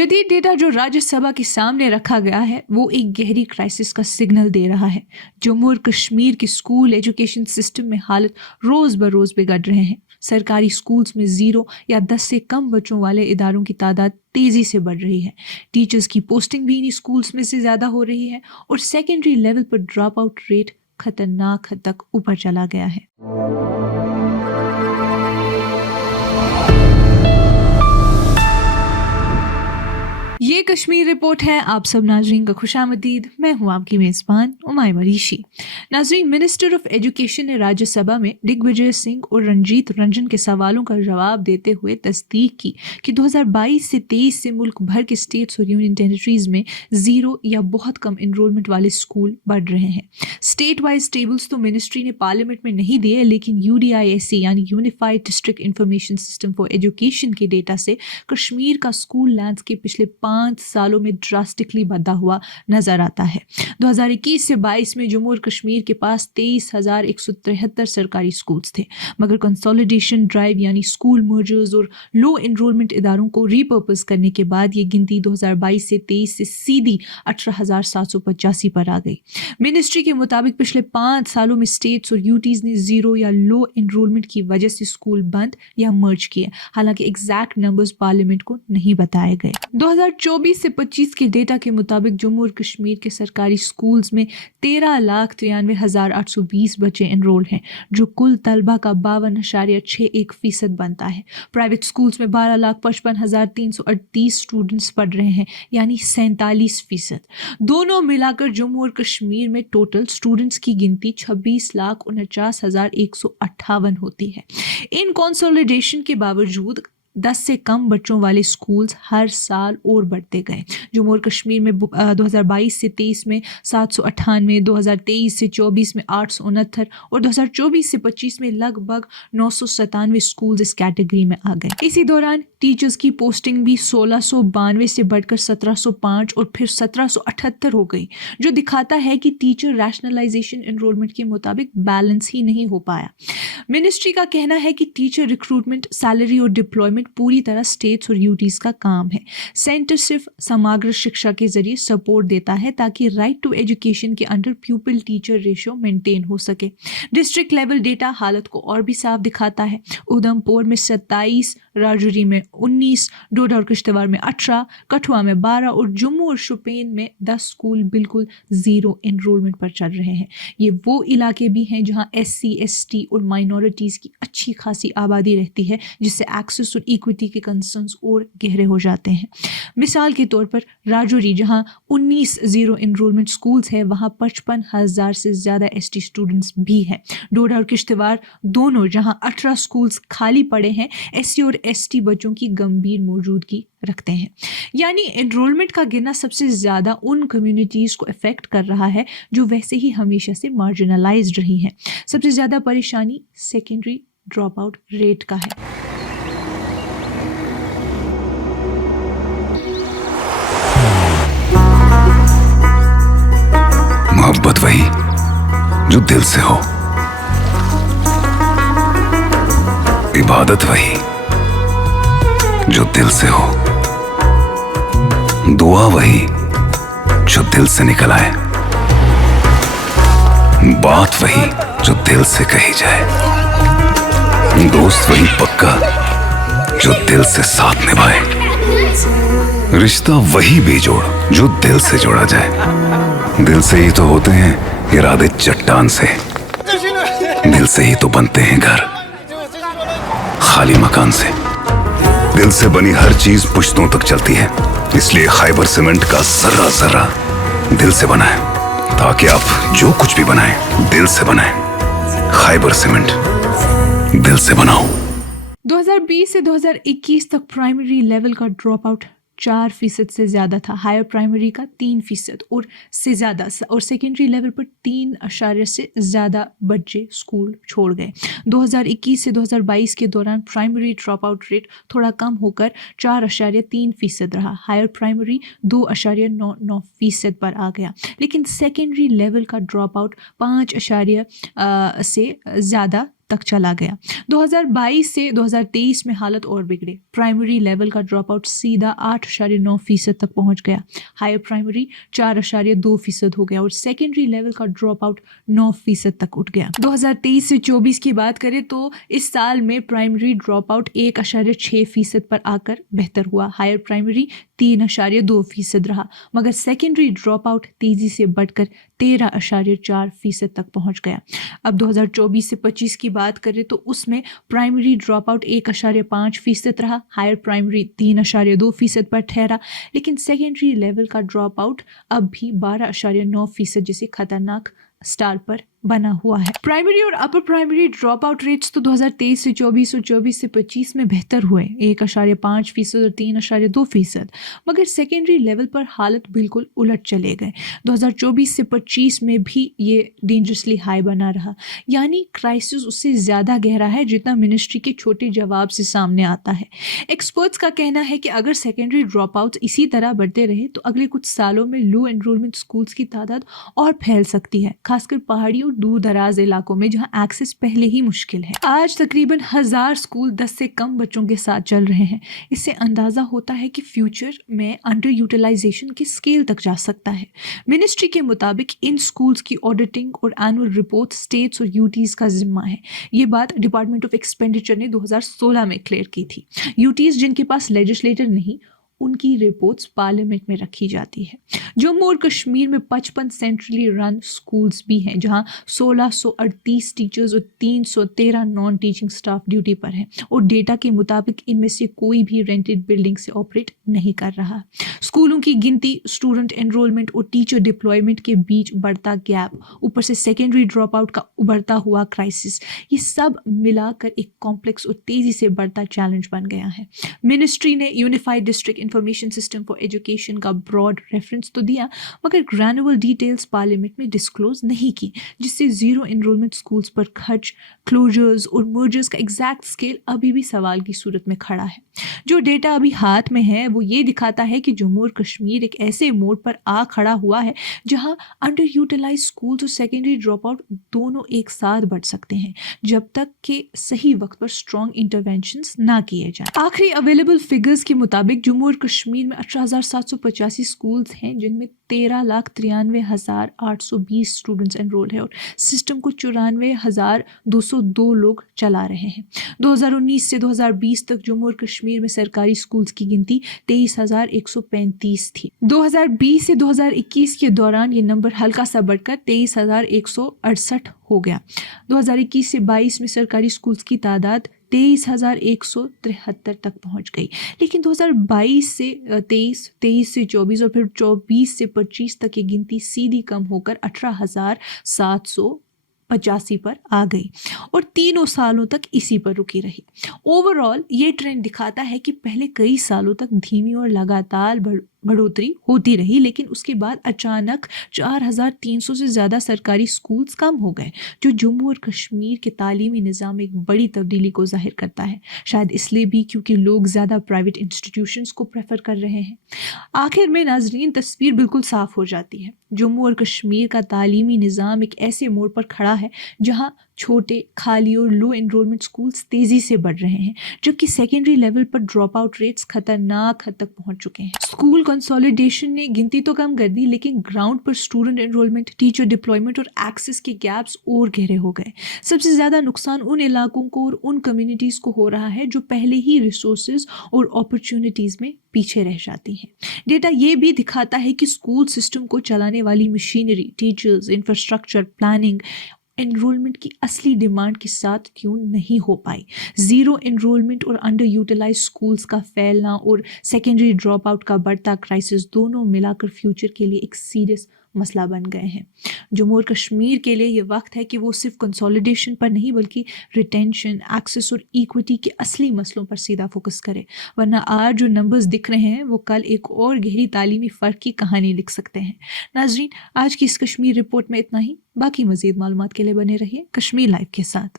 जदीद डेटा जो राज्यसभा के सामने रखा गया है वो एक गहरी क्राइसिस का सिग्नल दे रहा है। जम्मू और कश्मीर के स्कूल एजुकेशन सिस्टम में हालत रोज़ ब रोज़ बिगड़ रहे हैं। सरकारी स्कूल्स में 0 या 10 से कम बच्चों वाले इदारों की तादाद तेज़ी से बढ़ रही है। टीचर्स की पोस्टिंग भी इन्हीं स्कूल्स में से ज़्यादा हो रही है और सेकेंडरी लेवल पर ड्रॉप आउट रेट खतरनाक हद तक ऊपर चला गया है। ये कश्मीर रिपोर्ट है। आप सब नाजरीन का खुशामदीद। मैं हूँ आपकी मेज़बान उमाय मरीशी। नाजरीन, मिनिस्टर ऑफ एजुकेशन ने राज्यसभा में दिग्विजय सिंह और रंजीत रंजन के सवालों का जवाब देते हुए तस्दीक की कि 2022 से 23 से मुल्क भर के स्टेट्स और यूनियन टेरिटरीज में 0 या बहुत कम इनरोलमेंट वाले स्कूल बढ़ रहे हैं। स्टेट वाइज टेबल्स तो मिनिस्ट्री ने पार्लियामेंट में नहीं दिए, लेकिन UDISC यानी unified district information system for education के डेटा से कश्मीर का स्कूल लैंडस्केप पिछले 5 सालों में ड्रास्टिकली बदला हुआ नजर आता है। 2021 से 22 में जम्मू और कश्मीर के पास 23,173 सरकारी स्कूल्स थे, मगर कंसोलिडेशन ड्राइव यानी स्कूल मर्जर्स और लो एनरोलमेंट इदारों को रीपर्पस करने के बाद ये गिनती 2022 से 23 से सीधी 18,785 पर आ गई। मिनिस्ट्री के मुताबिक पिछले 5 सालों में स्टेट्स और यूटीज ने 0 या लो एनरोलमेंट की वजह से स्कूल बंद या मर्ज किए। हालांकि एग्जैक्ट नंबर्स पार्लियामेंट को नहीं बताए गए। 2024 से 25 के डेटा के मुताबिक जम्मू और कश्मीर के सरकारी स्कूल्स में 13,93,820 बच्चे एनरोल हैं, जो कुल तलबा का 52.61% बनता है। प्राइवेट स्कूल्स में 12,55,338 स्टूडेंट्स पढ़ रहे हैं, यानी 47%। दोनों मिलाकर जम्मू और कश्मीर में टोटल स्टूडेंट्स की गिनती 26,49,158 होती है। इन कंसोलिडेशन के बावजूद 10 से कम बच्चों वाले स्कूल्स हर साल और बढ़ते गए। जम्मू और कश्मीर में 2022 से 23 में 798, 2023 से 24 में 869 और 2024 से 25 में लगभग 997 स्कूल्स इस कैटेगरी में आ गए। इसी दौरान टीचर्स की पोस्टिंग भी 1692 से बढ़कर 1705 और फिर 1778 हो गई, जो दिखाता है कि टीचर रैशनलाइजेशन एनरोलमेंट के मुताबिक बैलेंस ही नहीं हो पाया। मिनिस्ट्री का कहना है कि टीचर रिक्रूटमेंट, सैलरी और डिप्लॉयमेंट पूरी तरह स्टेट्स और यूटीज का काम है। सेंटर सिर्फ समग्र शिक्षा के जरिए सपोर्ट देता है ताकि राइट टू एजुकेशन के अंडर प्यूपिल टीचर रेशियो मेंटेन हो सके। डिस्ट्रिक्ट लेवल डेटा हालत को और भी साफ दिखाता है। उधमपुर में 27, राजौरी में 19, डोडा और किश्तवाड़ में 18, कठुआ में 12 और जम्मू और शोपियान में 10 स्कूल बिल्कुल 0 एनरोलमेंट पर चल रहे हैं। ये वो इलाके भी हैं जहां SC, ST और माइनॉरिटीज़ की अच्छी खासी आबादी रहती है, जिससे एक्सेस और इक्विटी के कंसर्न्स और गहरे हो जाते हैं। मिसाल के तौर पर राजौरी, जहां 19 0 एनरोलमेंट स्कूल्स है, वहां 55,000 से ज़्यादा ST स्टूडेंट्स भी हैं। डोडा और किश्तवाड़ दोनों, जहां 18 स्कूल्स खाली पड़े हैं, SC और ST बच्चों की गंभीर मौजूदगी रखते हैं। यानी एनरोलमेंट का गिरना सबसे ज़्यादा उन कम्युनिटीज़ को अफेक्ट कर रहा है जो वैसे ही हमेशा से मार्जिनलाइज्ड रही हैं। सबसे ज़्यादा परेशानी सेकेंडरी ड्रॉप आउट रेट का है। मोहब्बत वही जो दिल से हो, इबादत वही जो दिल से हो, दुआ वही जो दिल से निकल आए, बात वही जो दिल से कही जाए, दोस्त वही पक्का जो दिल से साथ निभाए, रिश्ता वही बेजोड़ जो दिल से जोड़ा जाए। दिल से ही तो होते हैं इरादे चट्टान से, दिल से ही तो बनते हैं घर खाली मकान से। दिल से बनी हर चीज पुश्तों तक चलती है, इसलिए खैबर सीमेंट का जर्रा जर्रा दिल से बना है, ताकि आप जो कुछ भी बनाएं दिल से बनाएं। खैबर सीमेंट, दिल से बनाओ। 2020 से 2021 तक प्राइमरी लेवल का ड्रॉप आउट 4% से ज़्यादा था, हायर प्राइमरी का 3% और से ज़्यादा, और सेकेंडरी लेवल पर 3 से ज़्यादा बच्चे स्कूल छोड़ गए। 2021 से 2022 के दौरान प्राइमरी ड्रॉप आउट रेट थोड़ा कम होकर 4.3% रहा, हायर प्राइमरी 2.99% पर आ गया, लेकिन सेकेंडरी लेवल का ड्रॉप आउट 5 से ज़्यादा तक चला गया। 2022 से 2023 में हालत और बिगड़े। प्राइमरी लेवल का ड्रॉप आउट सीधा 8.9% तक पहुंच गया, हायर प्राइमरी 4.2% हो गया और सेकेंडरी लेवल का ड्रॉप आउट 9% तक उठ गया। 2023 से 24 की बात करें तो इस साल में प्राइमरी ड्रॉप आउट 1.6% पर आकर बेहतर हुआ, हायर प्राइमरी 3.2% रहा, मगर सेकेंडरी ड्रॉप आउट तेजी से बढ़कर 13.4% तक पहुंच गया। अब 2024 से 25 की बात करें तो उसमें प्राइमरी ड्रॉप आउट 1.5% रहा, हायर प्राइमरी 3.2% पर ठहरा, लेकिन सेकेंडरी लेवल का ड्रॉप आउट अब भी 12.9% जैसे खतरनाक स्टार पर बना हुआ है। प्राइमरी और upper primary drop out rates तो 2023 से 24 और 24 से 25 में बेहतर हुए, 1.5% और 3.2%, मगर सेकेंडरी लेवल पर हालत बिल्कुल उलट चले गए। 2024 से 25 में भी ये डेंजरसली हाई बना रहा, यानी क्राइसिस उससे ज़्यादा गहरा है जितना मिनिस्ट्री के छोटे जवाब से सामने आता है। एक्सपर्ट्स का कहना है कि अगर सेकेंडरी ड्रॉप आउट्स इसी तरह बढ़ते रहे तो अगले कुछ सालों में लो एनरोलमेंट स्कूल्स की तादाद और फैल सकती है, खासकर पहाड़ी दूर दराज इलाकों में जहां एक्सेस पहले ही मुश्किल है। आज तकरीबन 1000 स्कूल 10 से कम बच्चों के साथ चल रहे हैं। इससे अंदाजा होता है कि फ्यूचर में अंडर यूटिलाइजेशन के स्केल तक जा सकता है। मिनिस्ट्री के मुताबिक इन स्कूल्स की ऑडिटिंग और एनुअल रिपोर्ट स्टेट्स और यूटीज का जिम्मा है। ये बात डिपार्टमेंट ऑफ एक्सपेंडिचर ने 2016 में क्लियर की थी। यूटीज जिनके पास लेजिस्लेटर नहीं, उनकी रिपोर्ट्स पार्लियामेंट में रखी जाती है। जम्मू और कश्मीर में 55 सेंट्रली रन स्कूल्स भी हैं जहां 1638 टीचर्स और 313 नॉन टीचिंग स्टाफ ड्यूटी पर हैं और डेटा के मुताबिक इनमें से कोई भी रेंटेड बिल्डिंग से ऑपरेट नहीं कर रहा। स्कूलों की गिनती, स्टूडेंट एनरोलमेंट और टीचर डिप्लॉयमेंट के बीच बढ़ता गैप, ऊपर से सेकेंडरी ड्रॉप आउट का उभरता हुआ क्राइसिस, ये सब मिलाकर एक कॉम्प्लेक्स और तेजी से बढ़ता चैलेंज बन गया है। मिनिस्ट्री ने unified district information system for education का ब्रॉड रेफरेंस तो दिया, मगर ग्रैनुअल डिटेल्स पार्लियामेंट में डिस्क्लोज नहीं की, जिससे जीरो एनरोलमेंट स्कूल्स पर खर्च, क्लोजर्स और मर्जर्स का एग्जैक्ट स्केल अभी भी सवाल की सूरत में खड़ा है। जो डेटा अभी हाथ में है वो ये दिखाता है कि जम्मू और कश्मीर एक ऐसे मोड़ पर आ खड़ा हुआ है जहां अंडर यूटिलाइज स्कूल्स और सेकेंडरी ड्रॉप आउट दोनों एक साथ बढ़ सकते हैं जब तक कि सही वक्त पर स्ट्रॉन्ग इंटरवेंशंस ना किए जाएं। आखिरी अवेलेबल फिगर्स के मुताबिक जम्मू और कश्मीर में 18,785 स्कूल्स हैं जिनमें 13,93,820 स्टूडेंट्स एनरोल है और सिस्टम को 94,202 लोग चला रहे हैं। 2019 से 2020 तक जम्मू और कश्मीर में सरकारी स्कूल्स की गिनती 23,135 थी। 2020 से 2021 के दौरान ये नंबर हल्का सा बढ़कर 23,168 हो गया। 2021 से 22 में सरकारी स्कूल्स की तादाद 23,173 तक पहुंच गई, लेकिन 2022 से 23 से 24 और फिर 24 से 25 तक ये गिनती सीधी कम होकर 18,785 पर आ गई और तीनों सालों तक इसी पर रुकी रही। ओवरऑल ये ट्रेंड दिखाता है कि पहले कई सालों तक धीमी और लगातार बढ़ोतरी होती रही, लेकिन उसके बाद अचानक 4,300 से ज़्यादा सरकारी स्कूल्स कम हो गए, जो जम्मू और कश्मीर के तालीमी निज़ाम में एक बड़ी तब्दीली को जाहिर करता है। शायद इसलिए भी क्योंकि लोग ज़्यादा प्राइवेट इंस्टीट्यूशंस को प्रेफर कर रहे हैं। आखिर में नाजरीन, तस्वीर बिल्कुल साफ हो जाती है। जम्मू और कश्मीर का तालीमी निज़ाम एक ऐसे मोड़ पर खड़ा है जहाँ छोटे, खाली और लो एनरोलमेंट स्कूल्स तेज़ी से बढ़ रहे हैं, जबकि सेकेंडरी लेवल पर ड्रॉप आउट रेट्स खतरनाक हद तक पहुंच चुके हैं। स्कूल कंसोलिडेशन ने गिनती तो कम कर दी, लेकिन ग्राउंड पर स्टूडेंट एनरोलमेंट, टीचर डिप्लॉयमेंट और एक्सेस के गैप्स और गहरे हो गए। सबसे ज़्यादा नुकसान उन इलाकों को और उन कम्युनिटीज़ को हो रहा है जो पहले ही रिसोर्सेज और अपॉर्चुनिटीज़ में पीछे रह जाती हैं। डेटा ये भी दिखाता है कि स्कूल सिस्टम को चलाने वाली machinery, teachers, infrastructure, planning enrolment की असली डिमांड के साथ क्यों नहीं हो पाई। जीरो एनरोलमेंट और अंडर यूटिलाइज स्कूल्स का फैलना और सेकेंडरी ड्रॉप आउट का बढ़ता क्राइसिस दोनों मिलाकर फ्यूचर के लिए एक सीरियस मसला बन गए हैं। जम्मू और कश्मीर के लिए ये वक्त है कि वो सिर्फ कंसोलिडेशन पर नहीं बल्कि रिटेंशन, एक्सेस और इक्विटी के असली मसलों पर सीधा फोकस करे, वरना आज जो नंबर्स दिख रहे हैं वो कल एक और गहरी तालीमी फ़र्क की कहानी लिख सकते हैं। नाजरीन, आज की इस कश्मीर रिपोर्ट में इतना ही। बाकी मज़ीद मालूमात के लिए बने रहिए कश्मीर लाइव के साथ।